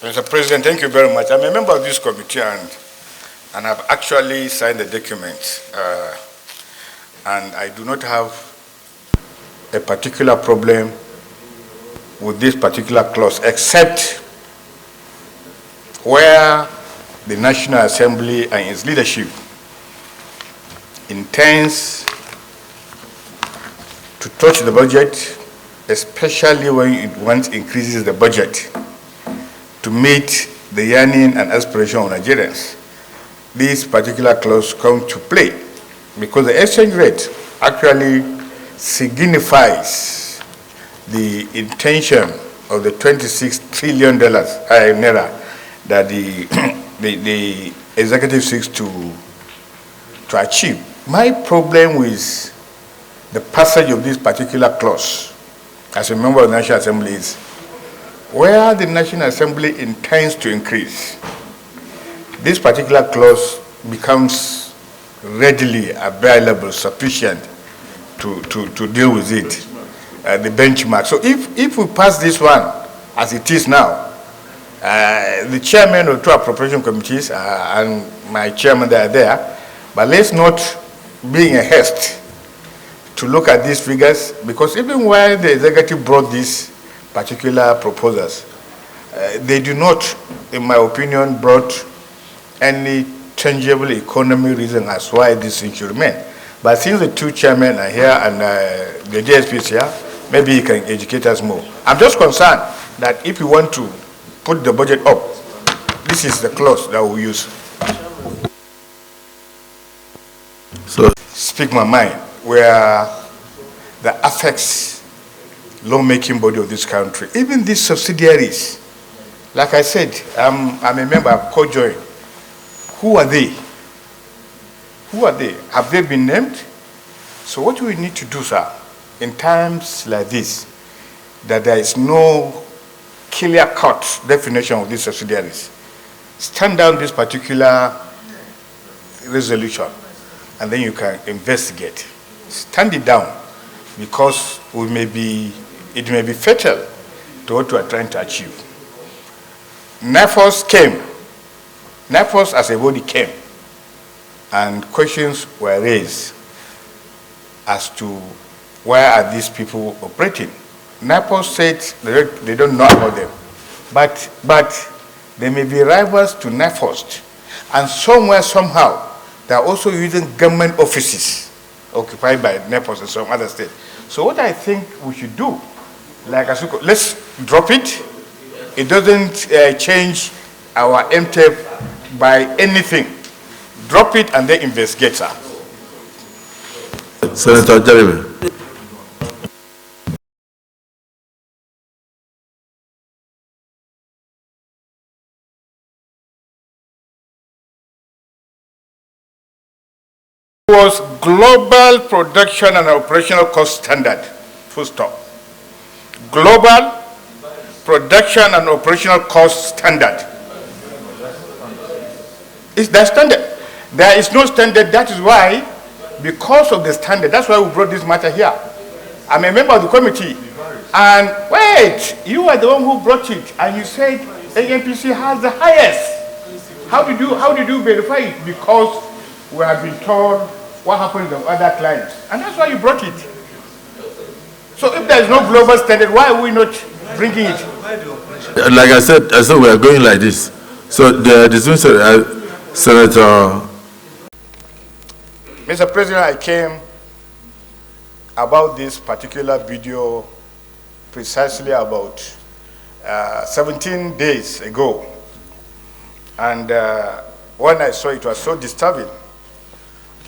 Mr. President, thank you very much. I'm a member of this committee and I've actually signed the document. And I do not have a particular problem with this particular clause, except where the National Assembly and its leadership intends to touch the budget, especially when it once increases the budget to meet the yearning and aspiration of Nigerians. This particular clause comes to play because the exchange rate actually signifies the intention of the $26 trillion naira that the executive seeks to achieve. My problem with the passage of this particular clause as a member of the National Assembly is where the National Assembly intends to increase, this particular clause becomes readily available, sufficient to deal with it, the benchmark. So if we pass this one as it is now, the chairman of two appropriation committees and my chairman, they are there, but let's not be in a haste to look at these figures, because even when the executive brought these particular proposals, they do not, in my opinion, brought any tangible economic reason as why this thing should remain. But since the two chairmen are here and the JSP is here, maybe he can educate us more. I'm just concerned that if you want to put the budget up, this is the clause that we'll use. So, speak my mind, where that affects lawmaking body of this country. Even these subsidiaries, like I said, I'm a member of co-join. Who are they? Who are they? Have they been named? So what we need to do, sir, in times like this, that there is no clear-cut definition of these subsidiaries, stand down this particular resolution, and then you can investigate. Stand it down, because it may be fatal to what we are trying to achieve. NAFOS came. NAFOS as a body came, and questions were raised as to where are these people operating. NAFOS said they don't know about them, but they may be rivals to NAFOS, and somewhere, somehow, they are also using government offices occupied by NAFOS and some other states. So what I think we should do, like Asuko, let's drop it. It doesn't change our MTEP by anything. Drop it and then investigate, sir. Senator Jeremy. Was global production and operational cost standard, full stop. Global production and operational cost standard. It's the standard. There is no standard. That is why, because of the standard, that's why we brought this matter here. I'm a member of the committee. And wait, you are the one who brought it, and you said ANPC has the highest. How did you verify it? Because we have been told what happened to other clients, and that's why you brought it. So if there is no global standard, why are we not bringing it? Like I said we are going like this. So the Senator. Mr. President, I came about this particular video precisely about 17 days ago, and when I saw it, it was so disturbing.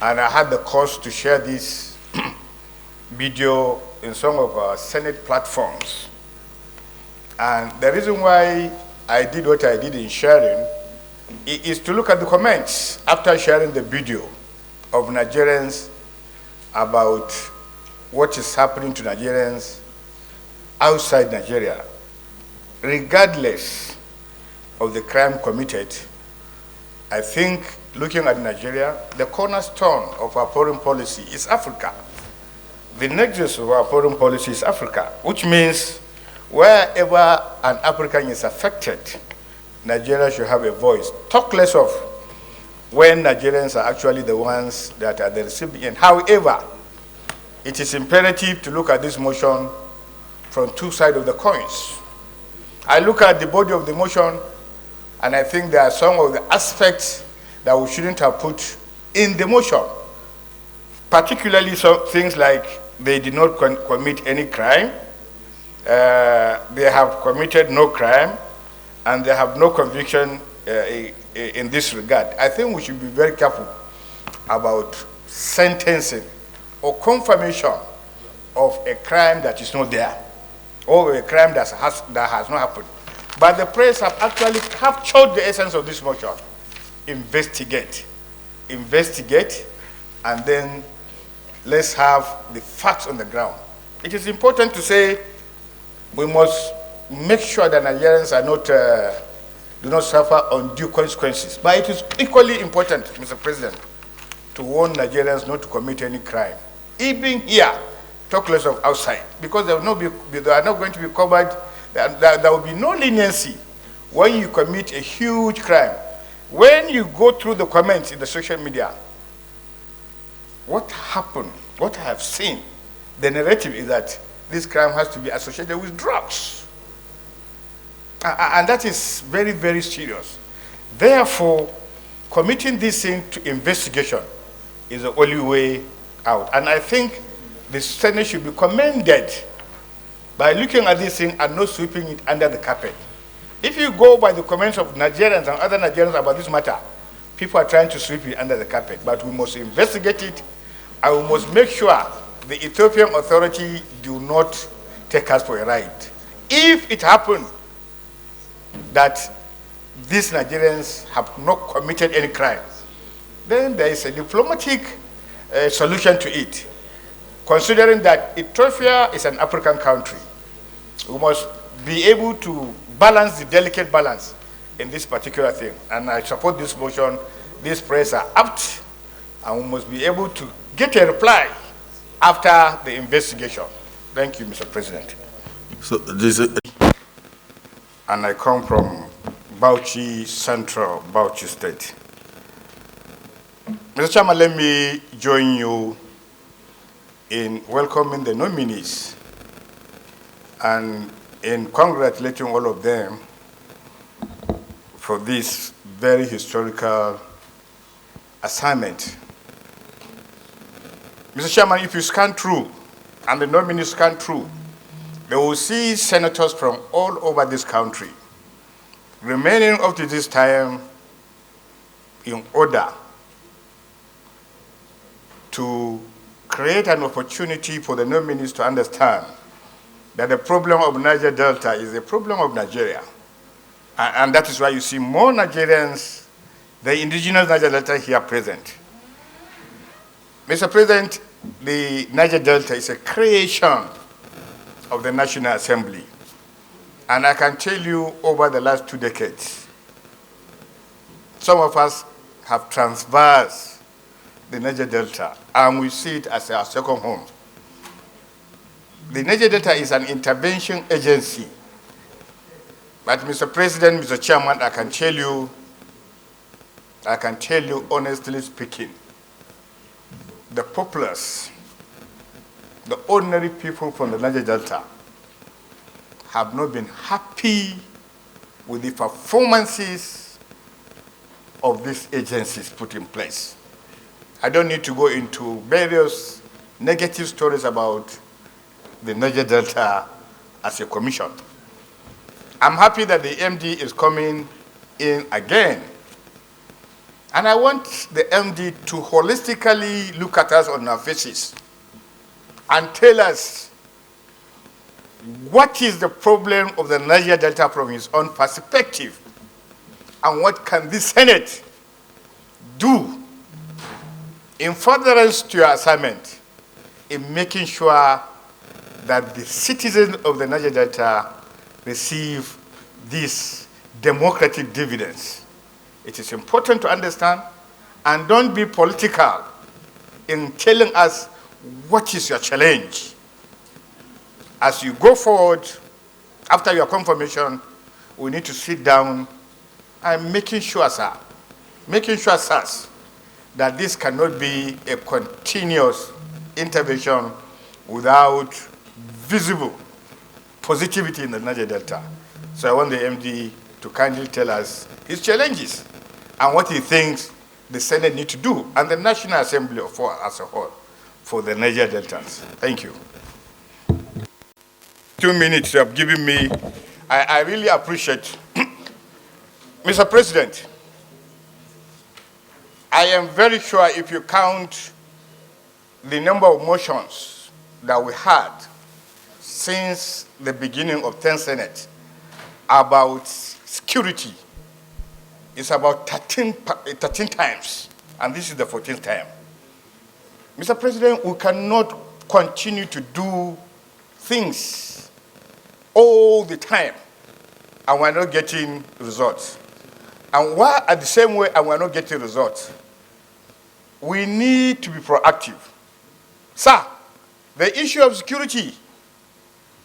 And I had the cause to share this video in some of our Senate platforms. And the reason why I did what I did in sharing is to look at the comments after sharing the video of Nigerians about what is happening to Nigerians outside Nigeria, regardless of the crime committed. I think, looking at Nigeria, the cornerstone of our foreign policy is Africa. The nexus of our foreign policy is Africa, which means wherever an African is affected Nigeria should have a voice. Talk less of when Nigerians are actually the ones that are the recipient. However, it is imperative to look at this motion from two sides of the coins. I look at the body of the motion, and I think there are some of the aspects that we shouldn't have put in the motion. Particularly some things like they did not commit any crime, they have committed no crime, and they have no conviction in this regard. I think we should be very careful about sentencing or confirmation of a crime that is not there, or a crime that has not happened. But the press have actually captured the essence of this motion. Investigate, and then let's have the facts on the ground. It is important to say we must make sure that Nigerians are not, do not suffer undue consequences. But it is equally important, Mr. President, to warn Nigerians not to commit any crime. Even here, talk less of outside, because they are not going to be covered. There will be no leniency when you commit a huge crime. When you go through the comments in the social media, what happened, what I have seen, the narrative is that this crime has to be associated with drugs. And that is very, very serious. Therefore, committing this thing to investigation is the only way out. And I think the Senate should be commended by looking at this thing and not sweeping it under the carpet. If you go by the comments of Nigerians and other Nigerians about this matter, people are trying to sweep it under the carpet. But we must investigate it, and we must make sure the Ethiopian authority do not take us for a ride. If it happened that these Nigerians have not committed any crime, then there is a diplomatic solution to it. Considering that Ethiopia is an African country, we must be able to balance the delicate balance in this particular thing. And I support this motion. These prayers are apt, and we must be able to get a reply after the investigation. Thank you, Mr. President. So this is... And I come from Bauchi Central, Bauchi State. Mr. Chairman, let me join you in welcoming the nominees and in congratulating all of them for this very historical assignment. Mr. Chairman, if you scan through, and the nominees scan through, they will see senators from all over this country remaining up to this time in order to create an opportunity for the nominees to understand that the problem of Niger Delta is a problem of Nigeria. And that is why you see more Nigerians, the indigenous Niger Delta here present. Mr. President, the Niger Delta is a creation of the National Assembly. And I can tell you over the last 2 decades, some of us have traversed the Niger Delta, and we see it as our second home. The Niger Delta is an intervention agency. But Mr. President, Mr. Chairman, I can tell you honestly speaking, the populace, the ordinary people from the Niger Delta have not been happy with the performances of these agencies put in place. I don't need to go into various negative stories about the Niger Delta as a commission. I'm happy that the MD is coming in again. And I want the MD to holistically look at us on our faces and tell us what is the problem of the Niger Delta from his own perspective, and what can the Senate do in furtherance to your assignment in making sure that the citizens of the Niger Delta receive these democratic dividends. It is important to understand, and don't be political in telling us what is your challenge. As you go forward, after your confirmation, we need to sit down I'm making sure, sir, sirs, that this cannot be a continuous intervention without visible positivity in the Niger Delta. So I want the MD to kindly tell us his challenges and what he thinks the Senate need to do and the National Assembly as a whole for the Niger Deltas. Thank you. 2 minutes you have given me. I really appreciate. Mr. President, I am very sure if you count the number of motions that we had since the beginning of 10th Senate about security, it's about 13 times, and this is the 14th time. Mr. President, we cannot continue to do things all the time, and we're not getting results. And while at the same way, and we're not getting results, we need to be proactive. Sir, the issue of security,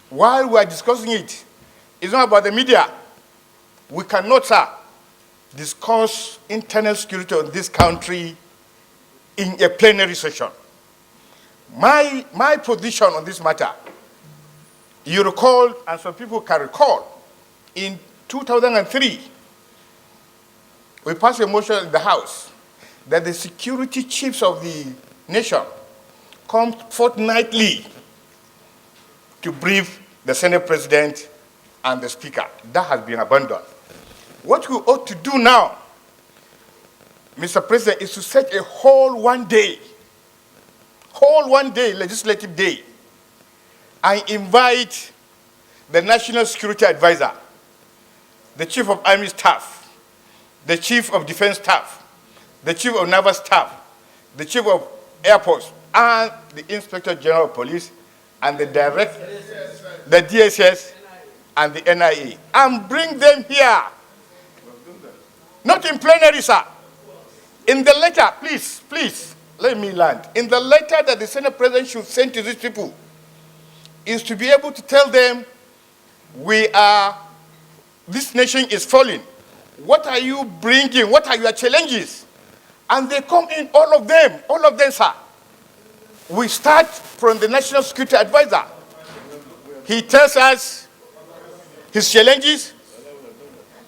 while we are discussing it, it's not about the media. We cannot, sir, discuss internal security of this country in a plenary session. My position on this matter, you recall, and some people can recall, in 2003, we passed a motion in the House that the security chiefs of the nation come fortnightly to brief the Senate President and the Speaker. That has been abandoned. What we ought to do now, Mr. President, is to set a whole one day legislative day, and invite the National Security Advisor, the Chief of Army Staff, the Chief of Defense Staff, the Chief of Naval Staff, the Chief of Air Force, and the Inspector General of Police, and the DSS, and the NIA, and bring them here. Not in plenary, sir. In the letter, please, let me land. In the letter that the Senate President should send to these people is to be able to tell them, this nation is falling. What are you bringing? What are your challenges? And they come in, all of them, sir. We start from the National Security Advisor. He tells us his challenges.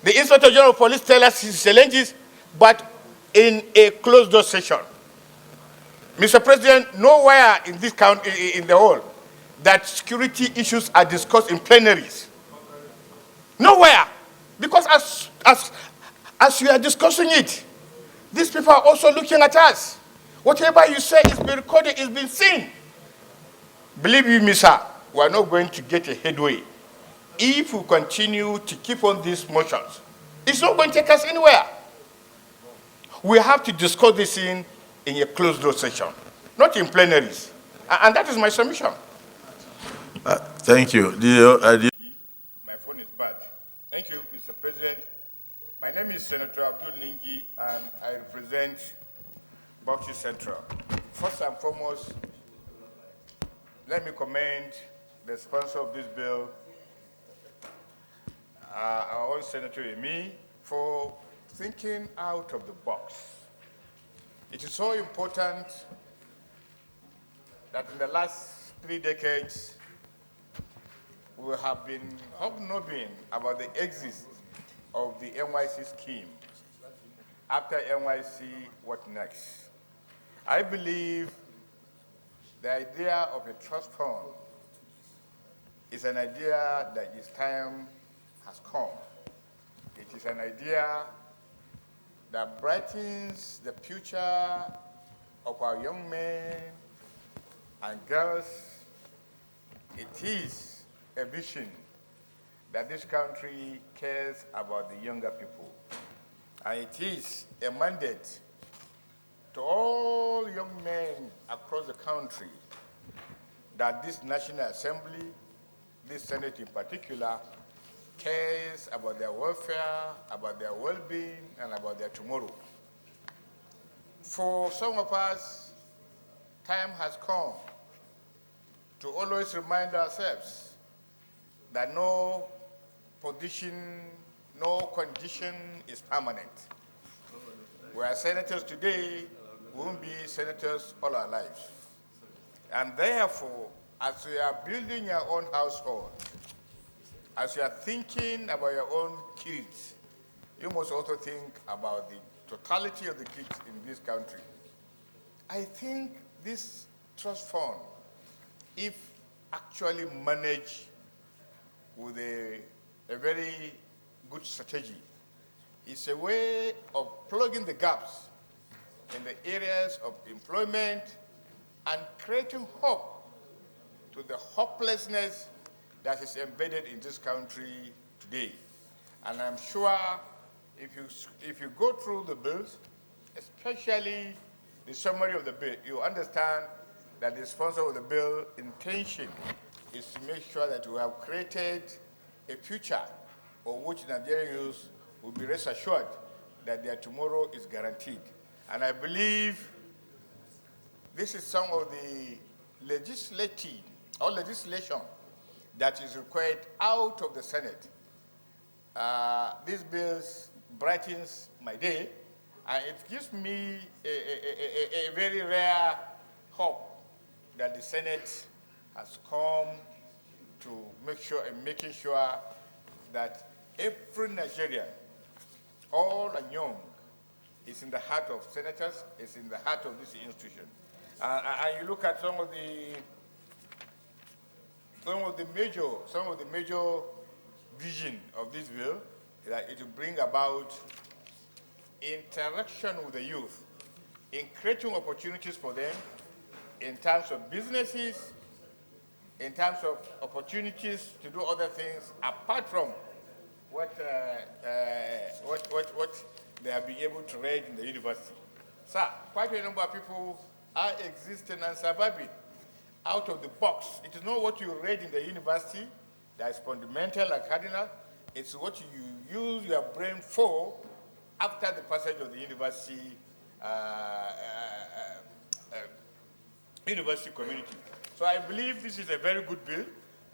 The Inspector General of Police tells us his challenges, but in a closed-door session. Mr. President, nowhere in this country, in the whole, that security issues are discussed in plenaries. Nowhere. Because as we are discussing it, these people are also looking at us. Whatever you say is being recorded, is being seen. Believe me, sir, we are not going to get a headway if we continue to keep on these motions. It's not going to take us anywhere. We have to discuss this in a closed-door session, not in plenaries. And that is my submission. Thank you. My phone is bad. Thank you, Mr. President. My name is Senator Abdul Ningi, and I represent Bauchi Central. First and foremost, let me commend the sponsor of this bill, our own Senator Emi, for thinking out of the box. It is so important that in the last 3 decades, we have been hobnobbing about the exit of the NYC scheme. After NYC, what next? I believe the idea of a trust fund is an idea that its time has come. It is an idea that brightens the future of our young men and girls. It is a vision that this country cares about the younger people. And it is a mandate to all young men across the country that this National Assembly, this Senate in particular, cares about their welfare, about their well-being, and about their tomorrow. For some of us, time has come to always remind ourselves that no position, no condition is permanent. We are senators today, we won't be senators all our lives. And therefore, as you are building your own household, as you are thinking about your own kids, you must also think about the totality of the kids in this country. I think this trust fund, if actually managed with a very good strategy, is a way of plugging the gaps in the areas of employment and creating hope to the hopelessness that is embedded in this country today. And I'm sure if you go through the bills, especially the summary of the bill, you understand that the sponsor of the bill intention is to make sure that we have created a future of which Nigerian youth will be rest assured that their tomorrow is guaranteed. And I believe this is some of the legislation that is required out of the Senate. These bills brightens my day, and it gives me a very rare hope that the Senate has come to making sure that every Nigerian, old and young, is in the heart of senators, is in the heart of this institution. And you look at some of the major vision of this bill, that it will bring about interaction with the youth, in creating opportunities for them in terms of businesses, in terms of opportunities to do other things apart from what they have been able to read in the university. Sir, quite a number of people are existing and surviving out of the box. It is not what you read in the university that is fundamental and cardinal. It's what you use your brain for after the passage of the university university community. So I believe this is a very good bill.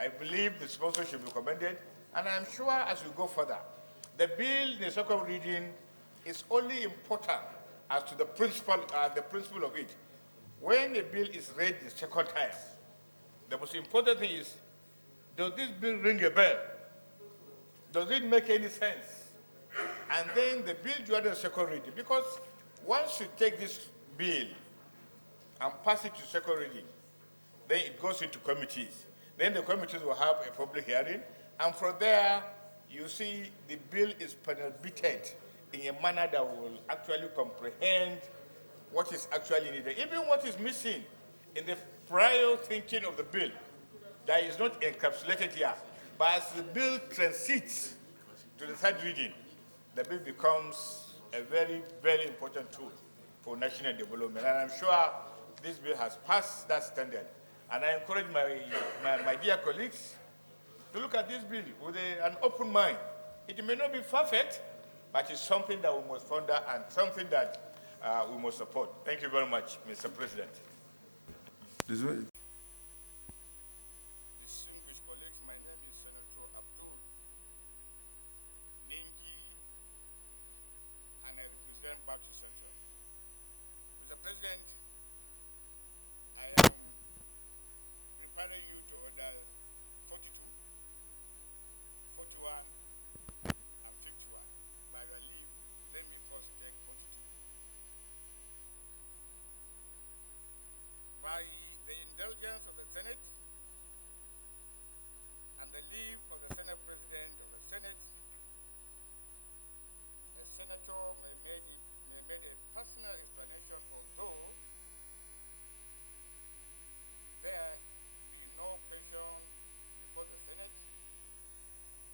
I believe the sponsor should be commended. And I'm sure as we go further, the bill in the second reading is only important as to the principle of it. When a bill is read the second time, the most important thing is, does this bill ring a bell? Does it make any sense? And then the bill during the second reading, because once you take this bill and pass it to second reading, then it goes into committees. Then the committees will have a public hearing, and from there, you see the bill is penetrated in a manner that will actually comprehend what is actually needed. Even what is missing in the prior thinking of the bill that is not encapsulated here. But as the bill transits to the third reading, the bill becomes a very, very important tool for national development. And I'm sure this bill has passed that standard. And I encourage my dear colleagues to look at this bill with an open mind. It may not be perfect, but it's something that we must ponder and something that we must support. Thank you very much, Mr. President. Distinguished colleagues, my name is Senator Abdul, Ningi, and I represent Bauchi Central. Mr. President, I am preparing you to order 42, 41, and 51. By your leave, let me first take 42. By the indulgence of the Senate and the leave of the Senate President of the Senate, a senator may make a personal explanation, although there be no question before the Senate,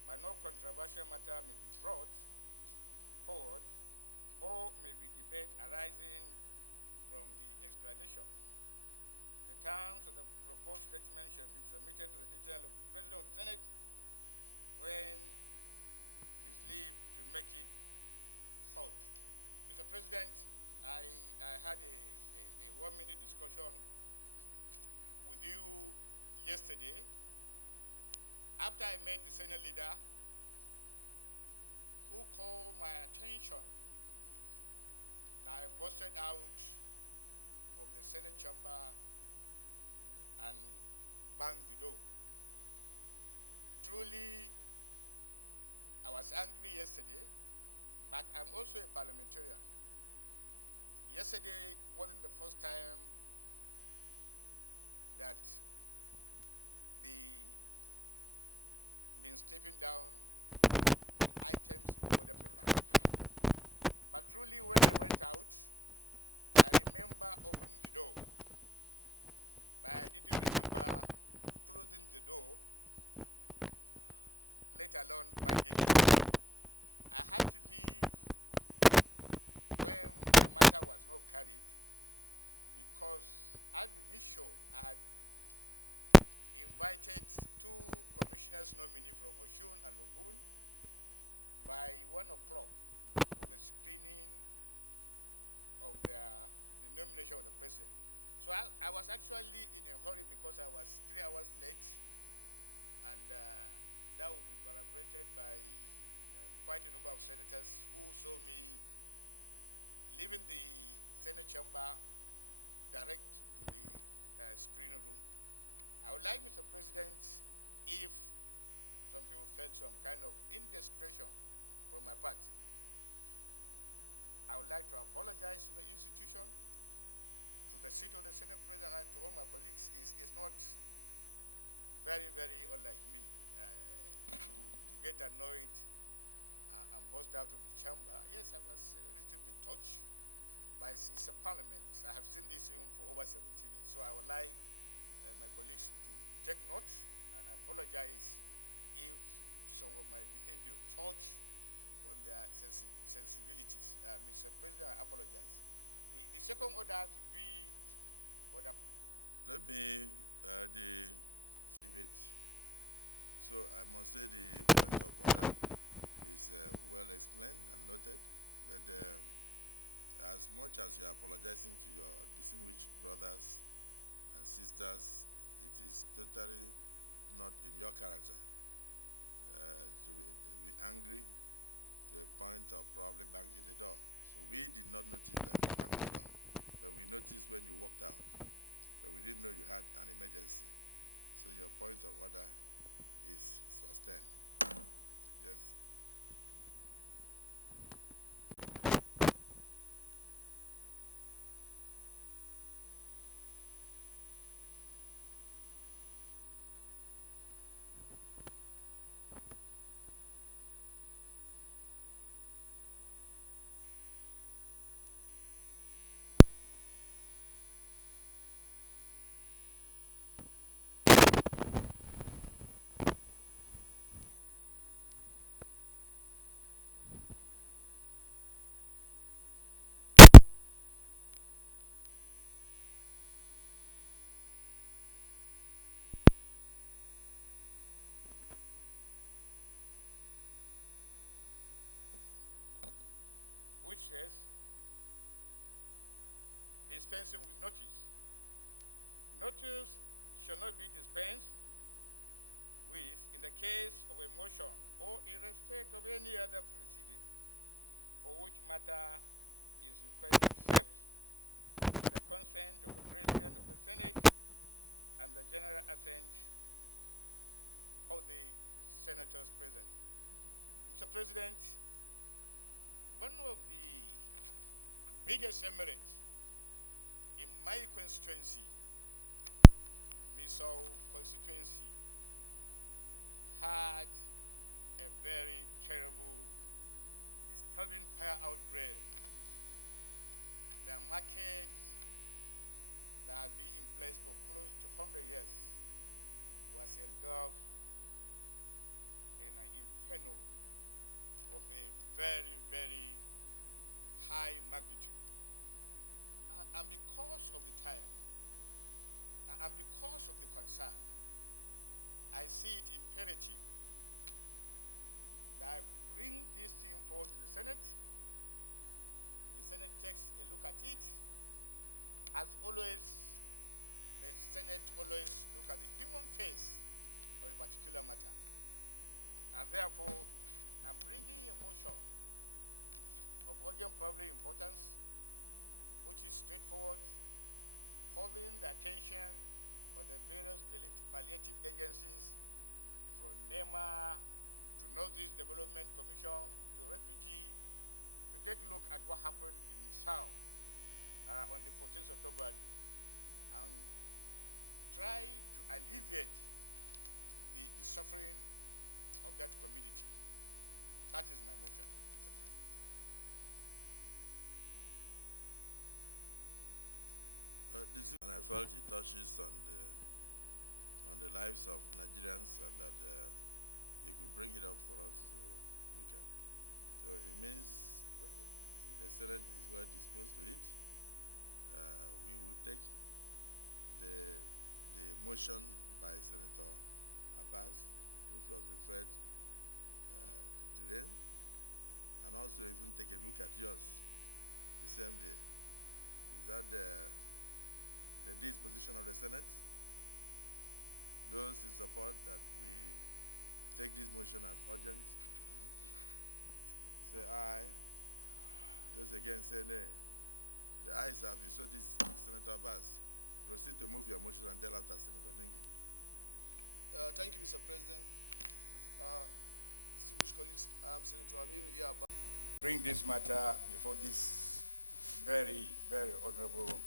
but no controversial matter may be brought forward or may be debate arising from the explanation. The terms of the proposed statement shall be submitted to the detail of the President of the Senate when his leave to make it sought. Mr. President, I had a 1-minute discussion with you yesterday after I met the Senate leader who called my attention that I busted out of the Senate chamber and banged the door. Truly, I was angry yesterday, but I'm also a parliamentarian. Yesterday wasn't the first time that they been stepping down items in the order paper. But truly, when I went out, I remember opening the door, but I didn't remember closing the door, let alone banging it. I had to leave when the matter was not carried because ab initio I had invited two commissioners nominee from Oshun and Ogun by 1 o'clock for the screening of the nomination of the president. So I was actually in a hurry because I was 3 hours late, and that would be corroborated by quite a number of senators who saw me leaving the Senate chamber direct to the screening room. I would like, Mr. President, if some people felt some kind of indiscretion from my part, I would like to apologize to the institution, to the seat of the Senate President, and to all my colleagues. It's not very, very unlike me to get annoyed and burst out of the chamber. Yes, I was a little bit touched, but it's a parliament. I have seen this even for over 17 years. So I would like my colleagues to take note, and I apologize if some of my behavior touch on their sensibilities. Mr. President, I apologize. The second order to be order. Let me, the debate. So I must say the point of order is well explained and noted, but as much as you are apologizing to your distinguished brothers and sisters, it is totally not in your character to be angry to a point of probably banging the door. So we did not notice that you banged the door, but we noticed when you walked out, but we didn't know you had an emergency. So your point of order is sustained. Yes. Which says dispensing with notice. Notice shall not be dispensed with in the case of a motion or in respect of any other proceeding for which matter is required except with the consent of the President of the Senate and the general assent of the senators present. Mr. President, one of the biggest emirates in my constituency, Misau constituency, had a very terrible, disturbing fire outbreak. The market that had been in place for close to 100 years was engulfed in an inferno of a very, very high magnitude. And because of the time, and because of the concern, I see it imperative that I bring this thing forward to the Senate. The Senate takes a look at it. As always, the Senate always look at the human face of a particular matter. And therefore, I'm bringing a motion of urgent public importance, which is straightforward, calling the attention of the various palliative agencies from NEMA to Northeast Development Commission to refugee to take a look at what happened in Misau on the 14th of February and try to alleviate the suffering of that community. That is my motion, Mr. President. And I felt it touches on the lives of Nigerians, and that you could bring it up for us to look at. So it means if the Senate is well disposed to it, we will take the motion by Senator Abbas, which was referred to today, and also even take a look at yours the same day. Is that the disposition of the Senate? Those in support that we take this motion as urgent, say aye. Those against say nay. The ayes have it. So this, Senator Abbas, proceed to move your motion and deal after Senator Ningi. Thank you, Mr. President. Distinguished colleagues, I'm Senator Aminu Iyaba. Bring this matter before this very, very honorable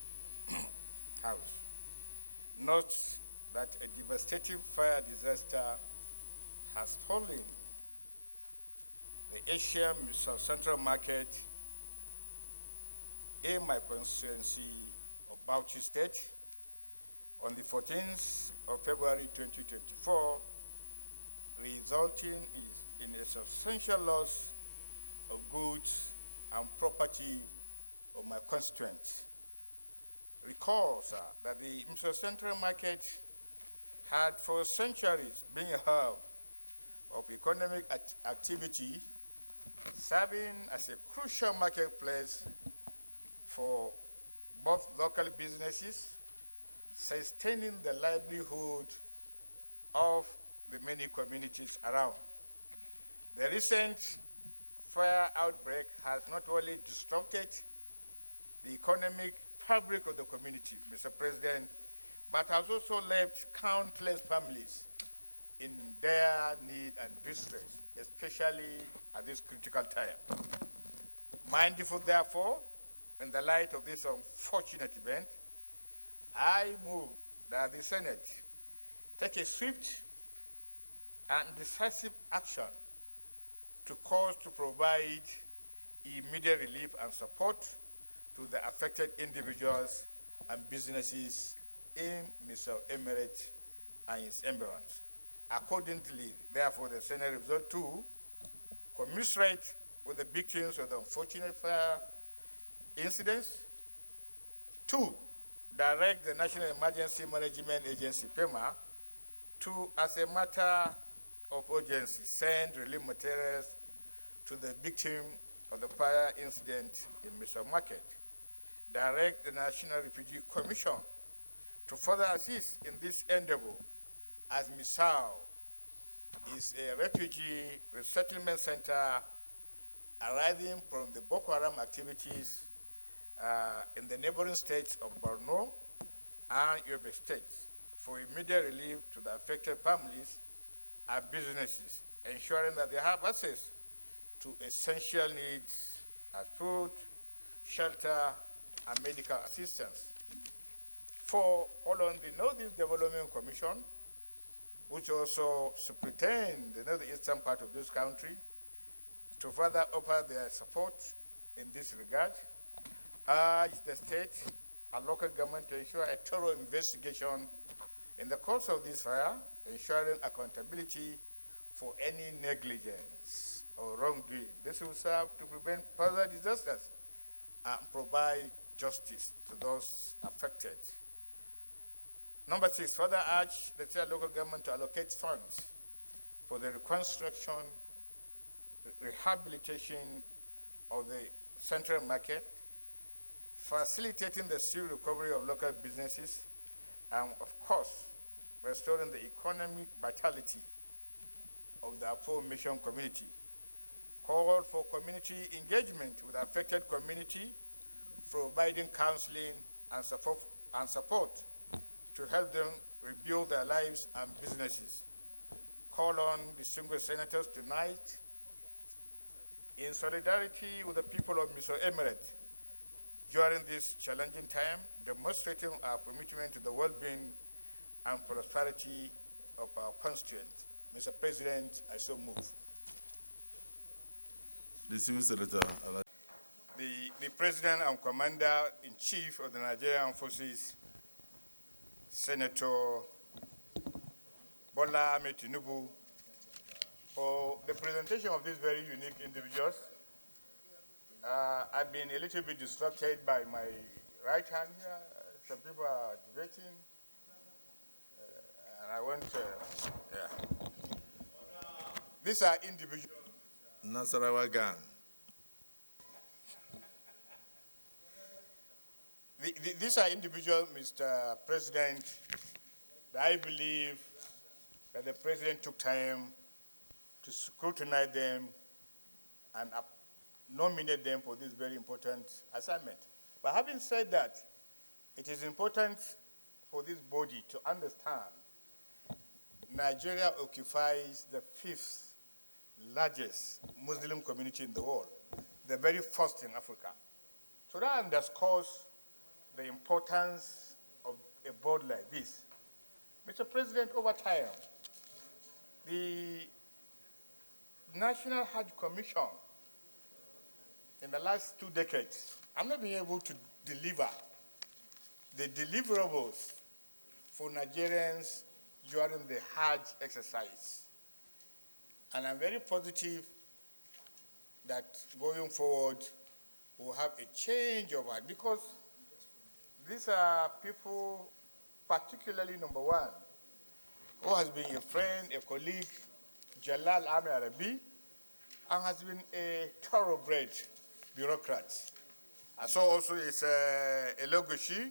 House. Note that a devastating fire disaster has fallen the Asian South Central Market in my constituency of Bauchi State on the 14th of February 2024, resulting in a substantial loss of goods and property of my constituents. Recall, sir, that the South Central Market had for centuries been a hub of economic activity, serving as a crucial marketplace for both local businesses, sustaining the livelihood of the many communities around. The recent fire outbreak has not only disrupted the economic fabric of the community, Mr. President, but has also left countless families in dire need and distress, especially at this critical time. Mindful, therefore, in the light of this unfortunate event, I move that the Senate take a swift and decisive action to cause to provide immediate relief and support to the affected individuals and businesses in Mr. Emirate and its environs. Accordingly, therefore, the Senate resolved to commiserate with the victims of the unfortunate fire incidents. 2, direct the National Emergency Management Agency, PEMA, to, as a matter of urgency, send relief materials to the victim of the fire incident in Mr. Market. Direct the National Refugee Commission to further assist in this endeavor, as Misau is a refugee resettlement center arising from the Boko Haram activities in the neighboring states of Borno and Yobe states, for immediate relief to the affected families and businesses, ensuring that they have access to essential needs as food, shelter, and medical assistance. 4, call on the Northeast Development Commission, which also superintends the northeastern part of this country, to further offer their support in this regard. Urge the state and local government to ensure a thorough investigation in the course of this fire, ensuring accountability for any negligence or wrongdoing. This will serve to prevent further disasters and provide justice to those affected. Number 6, further urge the state and local government to allocate funds for the reconstruction, rehabilitation of the central market, facilitating the civil recovery of local businesses, and of course, restoring the economic vitality of the aforementioned community. called for community engagement with affected community, providing counseling and support to help them rebuild their lives and businesses. Call on distinguished senators tonight in solidarity with the people of Mr. Emirate during this challenging time, demonstrating our commitment to the well-being and prosperity of our constituents. Mr. President, I so move. Distinguished Senator. The President and Commander-in-Chief of the Nigerian Armed Forces, Senator Bola Ahmed Tinubu, for the presentation of these very unique individuals. I've been a little bit distracted by my right hand here. Some people are debating, and I want yeah. These are individuals. Nasarawa gang. These are individuals, Mr. President, that I believe that the President took time to scrutinize them and nominate them for this very important assignment. But having said that, it is important for this body to understand Nigeria occupies the 5th largest Muslim community in the world, the very first in Africa. So that underscores the importance of a board like this. Mr. President, over time, the National Hajj Commission in the last 2 decades, I'm not being able to deliver the deliverables for Nigerians during the Hajj exercise. And I'm very positive that going forward, we'll have a change of heart, because these are people, particularly number one, who has been a friend, a colleague, Jalal Ahmed Arabi, and has been a thoroughbred bureaucrat. I saw also is Elogoshi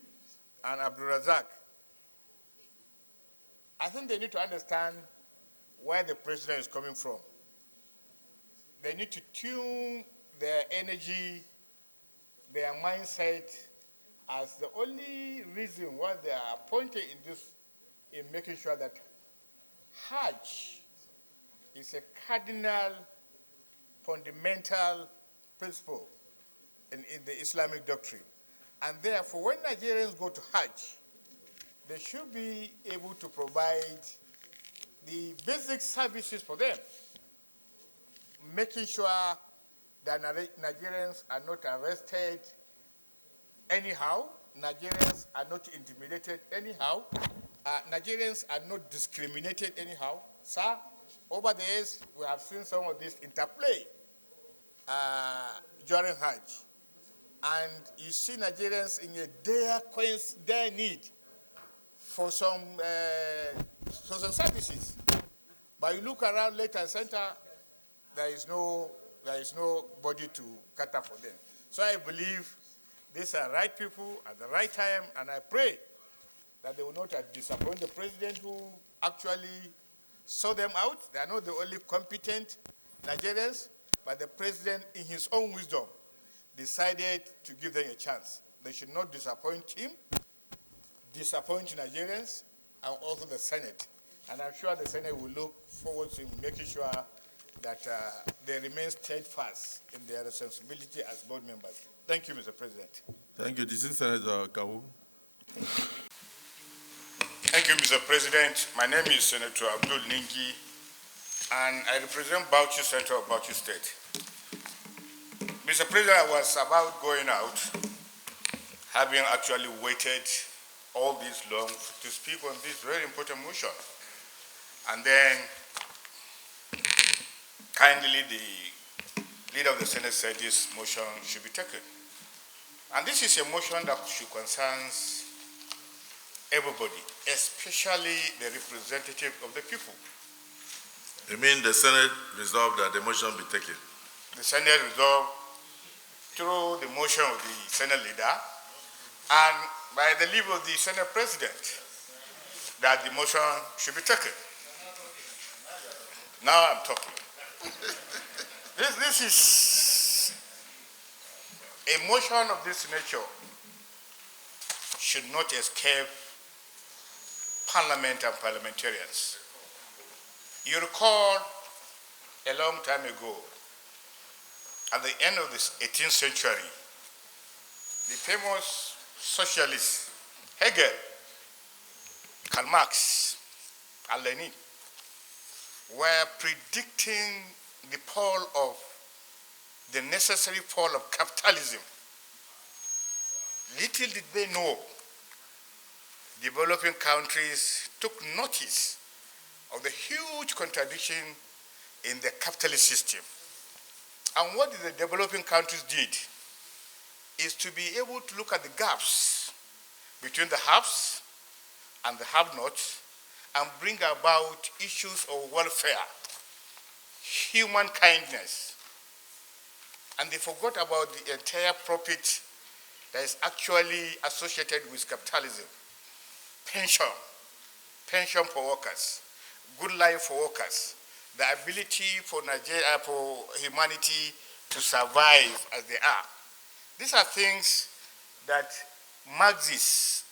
and Abdul. I think they need to understand where the president is coming from. They need to tune their energy, their mindset, as the only reason why they are appointed in making sure that Hajj is a cardinal, fundamental principle in the Islamic doctrine. And therefore, when Nigerians go to Hajj, they should be able to provide the basic services for them, making sure that Nigerians are not arrested anyhow, Nigerians are not intimidated anyhow, Nigerians are not discriminated anyhow. Sir, over the years, we have seen some of this interplay during Hajj. And you see Nigerians in a dire need for some services. But you look around left and center, there is nobody to cater for them. So I believe these are right people at the right time, and I pray that they will not disappoint the president who actually saw them out. They are not the only competent Nigerians, but the president, in his own wisdom, decided to give them a chance. They should not disappoint him, disappoint Nigerians, and also the Senate. And I'm sure the Senate will look forward to making sure that they remain steadfast in their responsibility as board members. Thank you, Mr. President. Thank you. Distinguished Senator Kawu. Thank you, Mr. President. My name is Senator Abdul Ningi, and I represent Bauchi Central of Bauchi State. Mr. President, I was about going out, having actually waited all this long to speak on this very important motion. And then, kindly, the leader of the Senate said this motion should be taken. And this is a motion that should concern everybody, especially the representative of the people. You mean the Senate resolved that the motion be taken? The Senate resolved through the motion of the Senate leader and by the leave of the Senate President that the motion should be taken. Now I'm talking. This is a motion of this nature should not escape Parliament and parliamentarians. You recall a long time ago, at the end of the 18th century, the famous socialists, Hegel, Karl Marx, and Lenin, were predicting the fall of the necessary fall of capitalism. Little did they know, developing countries took notice of the huge contradiction in the capitalist system. And what the developing countries did is to be able to look at the gaps between the haves and the have-nots and bring about issues of welfare, human kindness. And they forgot about the entire profit that is actually associated with capitalism. Pension for workers, good life for workers, the ability for Nigeria, for humanity to survive as they are. These are things that Marxists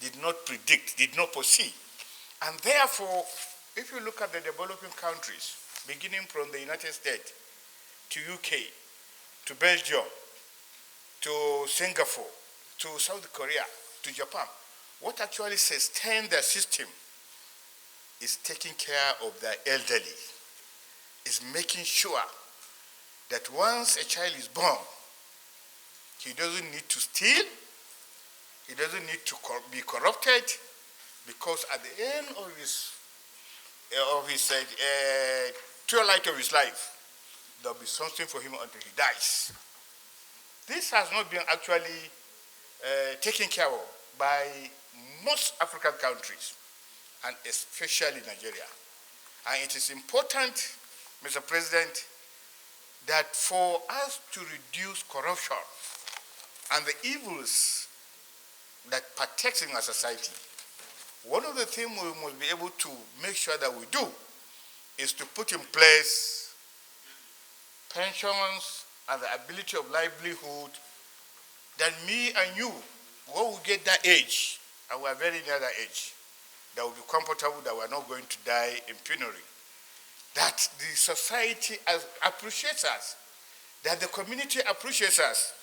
did not predict, did not foresee. And therefore, if you look at the developing countries, beginning from the United States, to UK, to Belgium, to Singapore, to South Korea, to Japan, what actually sustains their system is taking care of their elderly, is making sure that once a child is born, he doesn't need to steal, he doesn't need to be corrupted, because at the end of his twilight of his life, there'll be something for him until he dies. This has not been actually taken care of by most African countries, and especially Nigeria. And it is important, Mr. President, that for us to reduce corruption and the evils that partakes in our society, one of the things we must be able to make sure that we do is to put in place pensions and the ability of livelihood that me and you, when we get that age, and we are very near that age, that will be comfortable, that we are not going to die in penury, that the society appreciates us, that the community appreciates us.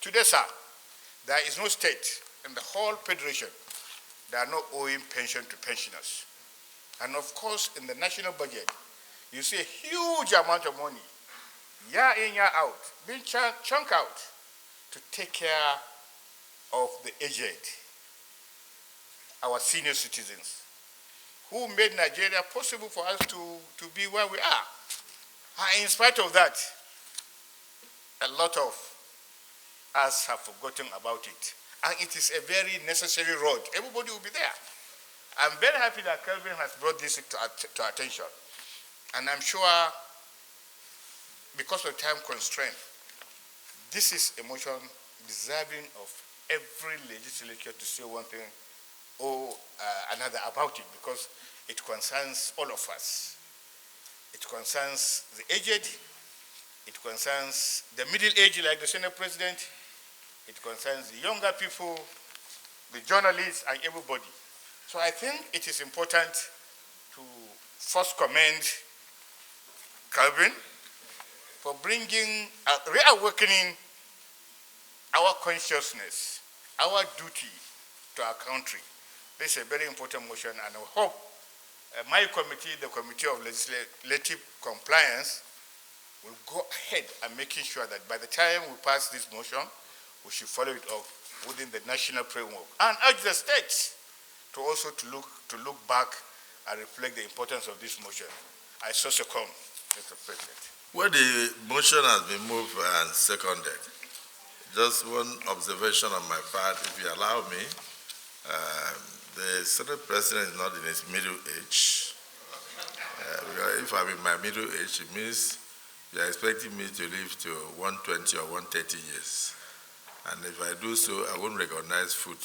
Today, sir, there is no state in the whole federation that are not owing pension to pensioners. And of course, in the national budget, you see a huge amount of money, year in, year out, being chunked out to take care of the aged, our senior citizens, who made Nigeria possible for us to be where we are. And in spite of that, a lot of us have forgotten about it. And it is a very necessary road. Everybody will be there. I'm very happy that Kelvin has brought this to attention. And I'm sure, because of time constraint, this is a motion deserving of every legislature to say one thing or another about it, because it concerns all of us. It concerns the aged, it concerns the middle age, like the Senate President, it concerns the younger people, the journalists, and everybody. So I think it is important to first commend Calvin for bringing, reawakening our consciousness, our duty to our country. This is a very important motion, and I hope my committee, the Committee of Legislative Compliance, will go ahead and making sure that by the time we pass this motion, we should follow it up within the national framework, and urge the states to also to look back and reflect the importance of this motion. I so second, Mr. President. Well, the motion has been moved and seconded. Just one observation on my part, if you allow me. The Senate President is not in his middle age. If I'm in my middle age, it means you are expecting me to live to 120 or 130 years. And if I do so, I won't recognize food.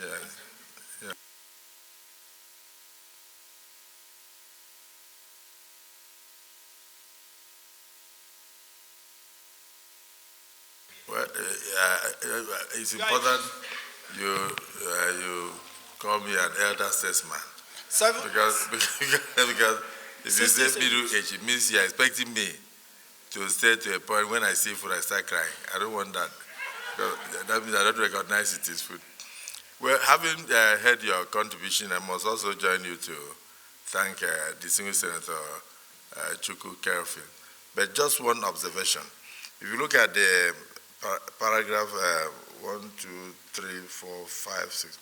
Yeah. Well, it's important you call me an elder statesman. Because if you say middle age, it means you're expecting me to stay to a point when I see food, I start crying. I don't want that. That means I don't recognize it as food. Well, having heard your contribution, I must also join you to thank distinguished Senator Chukwu Kerofil. But just one observation. If you look at the paragraph 1, 2, 3, 4, 5, 6,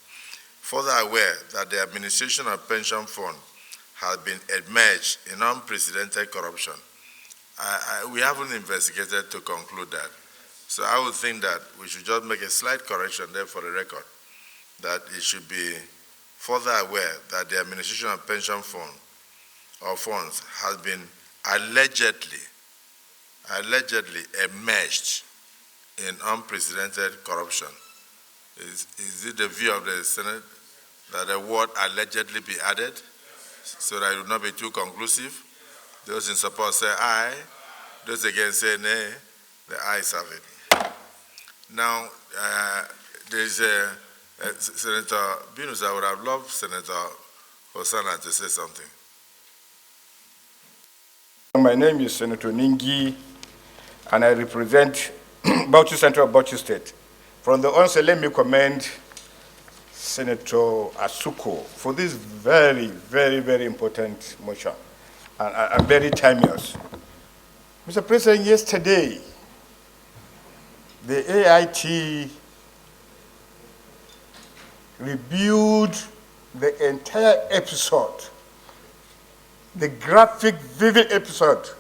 further aware that the administration of pension fund has been emerged in unprecedented corruption. We haven't investigated to conclude that. So I would think that we should just make a slight correction there for the record, that it should be further aware that the administration of pension fund or funds has been allegedly emerged in unprecedented corruption. Is it the view of the Senate that the word allegedly be added so that it will not be too conclusive? Those in support say aye, those against say nay. The ayes have it. Now, there is Senator Binus. I would have loved Senator Hosanna to say something. My name is Senator Ningi, and I represent Bauchi Central, Bauchi State. From the onset, let me commend Senator Asuko for this very, very, very important motion and very timeless. Mr. President, yesterday, the AIT reviewed the entire episode, the graphic, vivid episode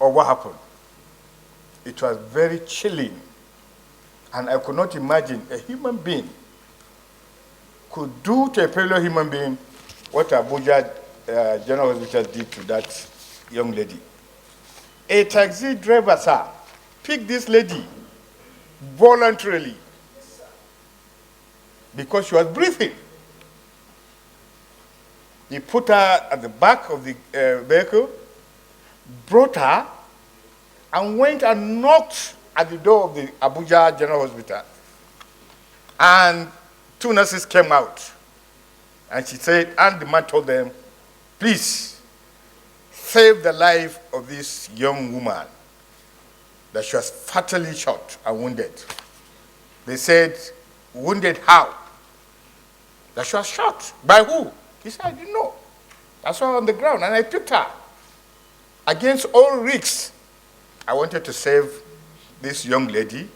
of what happened. It was very chilling, and I could not imagine a human being could do to a fellow human being what Abuja General Hospital did to that young lady. A taxi driver, sir, picked this lady voluntarily because she was breathing. He put her at the back of the vehicle, brought her, and went and knocked at the door of the Abuja General Hospital. And two nurses came out. And she said, and the man told them, please, save the life of this young woman, that she was fatally shot and wounded. They said, wounded how? That she was shot. By who? He said, I didn't know. I saw her on the ground and I picked her. Against all risks, I wanted to save this young lady,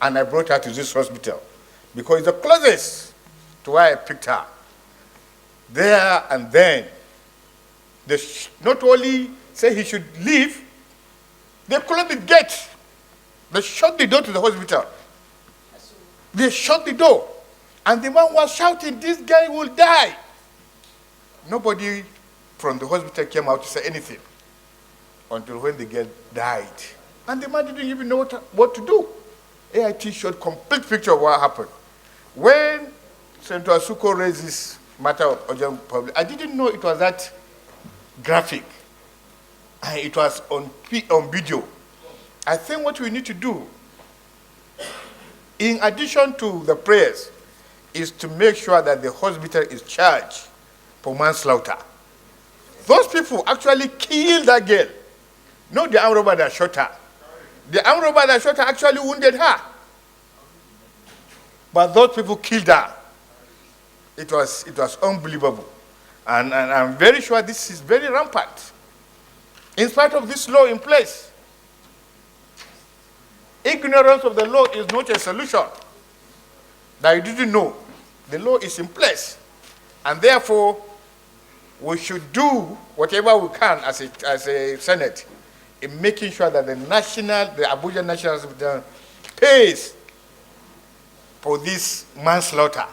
and I brought her to this hospital because it's the closest to where I picked her. There and then, they not only say he should leave, they closed the gate. They shut the door to the hospital. They shut the door. And the man was shouting, this guy will die. Nobody from the hospital came out to say anything until when the girl died. And the man didn't even know what to do. AIT showed complete picture of what happened. When Senator Asuko raised this matter of urgent public, I didn't know it was that graphic. And it was on video. I think what we need to do, in addition to the prayers, is to make sure that the hospital is charged for manslaughter. Those people actually killed that girl. Not the armed robber that shot her. The armed robber that shot her actually wounded her. But those people killed her. It was unbelievable. And I'm very sure this is very rampant. In spite of this law in place, ignorance of the law is not a solution. That you didn't know. The law is in place. And therefore, we should do whatever we can as a Senate in making sure that the Abuja National Hospital pays for this manslaughter.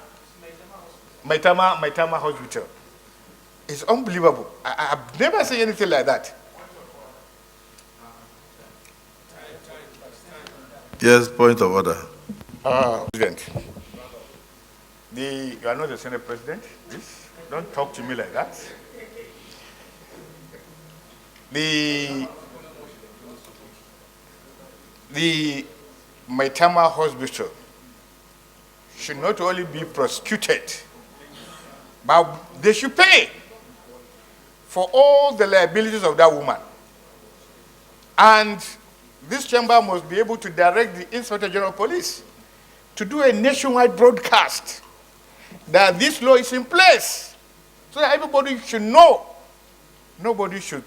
Maitama Hospital. It's unbelievable. I've never seen anything like that. Yes, point of order. President, you are not the Senate President, please. Don't talk to me like that. The Maitama Hospital should not only be prosecuted, but they should pay for all the liabilities of that woman. And this chamber must be able to direct the Inspector General of Police to do a nationwide broadcast that this law is in place, so that everybody should know. Nobody should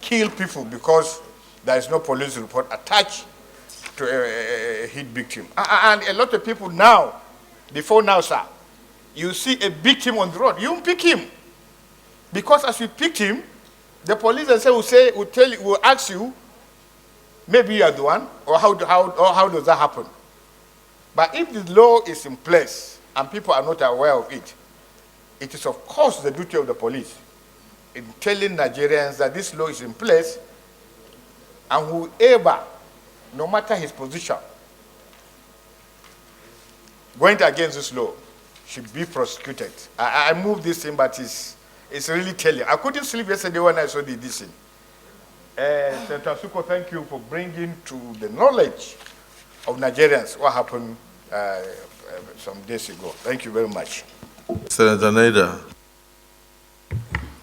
kill people because there is no police report attached to a hit victim. And a lot of people now, before now, sir, you see a victim on the road, you won't pick him. Because as you picked him, the police will ask you, maybe you are the one, or how does that happen? But if the law is in place and people are not aware of it, it is of course the duty of the police in telling Nigerians that this law is in place, and whoever, no matter his position, going against this law should be prosecuted. I moved this in, but it's really telling. I couldn't sleep yesterday when I saw this thing. Senator Suko, thank you for bringing to the knowledge of Nigerians what happened some days ago. Thank you very much. Senator Nader.